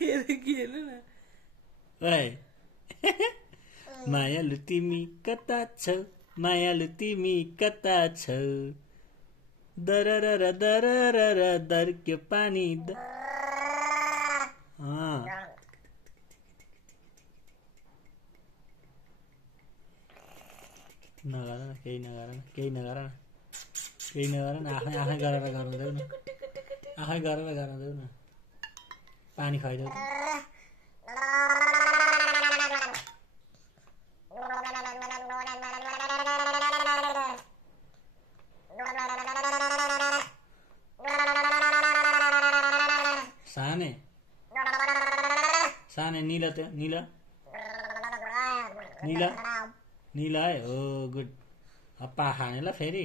हेर्नु न ओइ मायालु तिमी कता छौ मायालु तिमी कता छौ दररर दररर दर्क्यो पानी नगर न केही नगर न केही नगर न केही नगर न आफै गरेर गर्न देऊ न आफै गरेर गर्न देऊ न पानी खुवाइदेऊ साने साने नीला त्यो नीला नीला नीला है ओ गुड पाखा हानेला फेरि